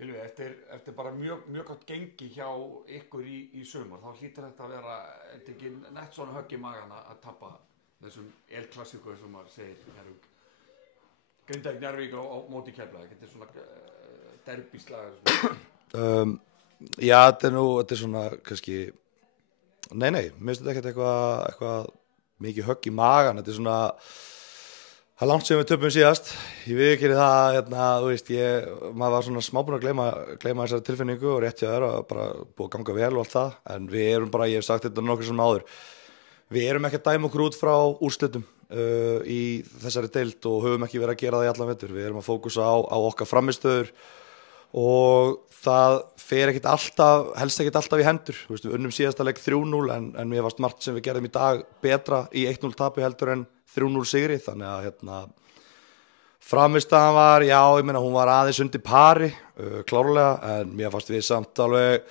Gylfi, eftir bara mjög gott gengi hjá ykkur í sumar, þá hlýtur þetta að vera, þetta ekki nett svona högg í magan að tappa þessum El-klassíku sem maður segir, Njarðvík. Grindavík Njarðvík á móti Keflavík, þetta svona derbíslagur. Já, þetta er svona kannski, nei, mér finnst þetta ekkert eitthvað mikið högg í magan, þetta er svona, það langt sem við töpum síðast, ég viðurkenni það, þú veist, maður var svona smá búinn að gleyma þessari tilfinningu og rétt hjá þér og bara búið að ganga vel og allt það, en við erum bara, ég hef sagt þetta nokkuð sem áður, við erum ekki að dæma okkur út frá úrslitum í þessari deild og höfum ekki verið að gera það í allan vetur, við erum að fókusa á okkar frammistöður og það fer helst ekkert alltaf í hendur, þú veist, við unnum síðasta leik 3-0 en mér varst margt sem við gerðum í dag betra í 1-0 tapi heldur en 3-0 sigri, þannig að frammistaðan var, já, ég meina hún var aðeins undir pari, klárlega, en mér fannst við samt alveg,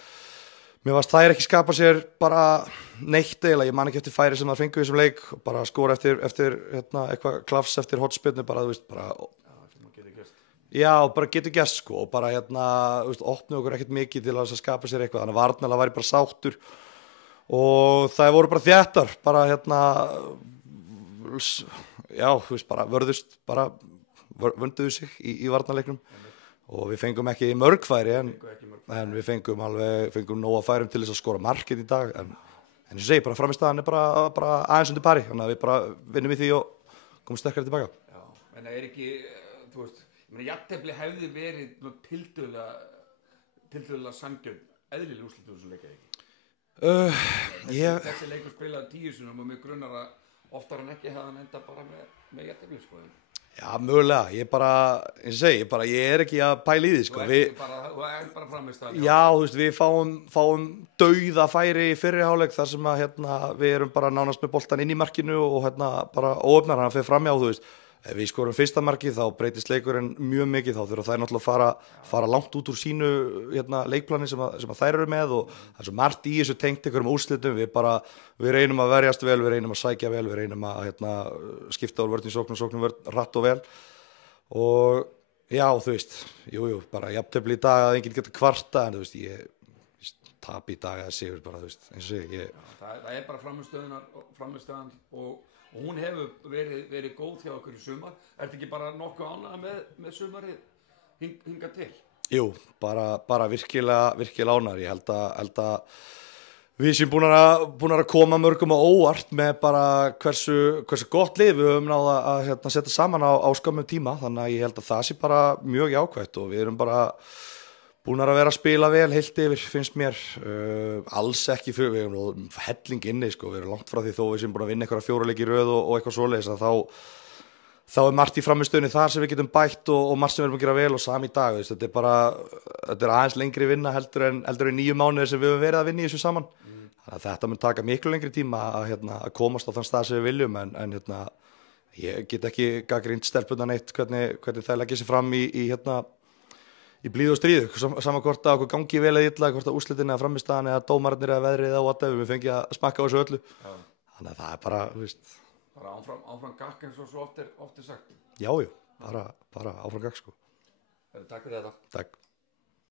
mér fannst þær ekki skapa sér bara neitt eiginlega, ég man ekki eftir færi sem það fengu í þessum leik, bara skora eftir eitthvað klafs eftir hotspinnu, bara, þú veist, bara, já, bara getur gæst, sko, og bara, þú veist, opnuðu okkur ekkert mikið til að skapa sér eitthvað, þannig að varnarlega væri bara sáttur og það voru bara þéttar, bara, já, þú veist, bara vönduðu sig í varnarleiknum og við fengum ekki mörg færi en við fengum nóga færum til þess að skora markið í dag en ég segi bara frammistaðan er bara aðeins undir pari, þannig að við bara vinnum í því og komum sterkari tilbaka. Já, en það ekki, þú veist, jafntefli hefði verið tiltölulega sanngjörn eðlileg úrslit úr þessum leik eða ekki? Þessi leikur spilaði 10 sinnum og mig grunnar að oftar en ekki hefði hann enda bara með jafntefli, sko. Já, mögulega, eins og segi, ég er ekki að pæla í því, sko. Þú ert bara frammistaðan. Já, þú veist, við fáum dauða færi í fyrri hálfleik þar sem að við erum bara nánast með boltan inn í markinu og bara óöfnar hann fyrir framjá, þú veist. Ef við skorum fyrsta markið þá breytist leikurinn mjög mikið, þá þurfa þær náttúrulega að fara langt út úr sínu leikplani sem að þær eru með og það er svo margt í þessu tengt einhverjum úrslitum, við reynum að verjast vel, við reynum að sækja vel, við reynum að skipta úr vörn í sókn vörn rætt og vel og já, þú veist, jú, bara jafntefli í dag að enginn getur kvarta en þú veist, ég tap í dag eða sigur bara, þú veist, eins og ég. Það er bara frammistöðan og hún hefur verið góð hjá okkur í sumar. Ertu ekki bara nokkuð ánægður með sumarið hingað til? Jú, bara virkilega ánægður. Ég held að við séum búin að koma mörgum á óvart með bara hversu gott lið við höfum náð að setja saman á skömmum tíma. Þannig að ég held að það sé bara mjög jákvætt og við erum bara búin að vera að spila vel heilt yfir, finnst mér, alls ekki fyrir, við erum helling inni, sko, við erum langt frá því þó við sem búin að vinna einhverja 4 leiki í röð og eitthvað svoleiðis að þá er margt í frammistöðunni þar sem við getum bætt og margt sem við erum að gera vel og sami í dag, veist, þetta er aðeins lengri vinna heldur en 9 mánuðir sem við höfum verið að vinna í þessu saman, þannig að þetta mun taka miklu lengri tíma að komast á þann stað sem við viljum en ég get ekki gagnrýnt stelpunnar neitt hvernig það leggja sig fram í blíðu og stríðu, sama hvort að okkur gangi vel eða illa, hvort að úrslitin eða frammistaðan eða dómararnir eða veðrið eða whatever, við fengið að smakka á þessu öllu. Já. Þannig að það er bara, þú veist. Bara áfram gakk eins og svo oft er sagt. Já, bara áfram gakk, sko. Takk fyrir þetta. Takk.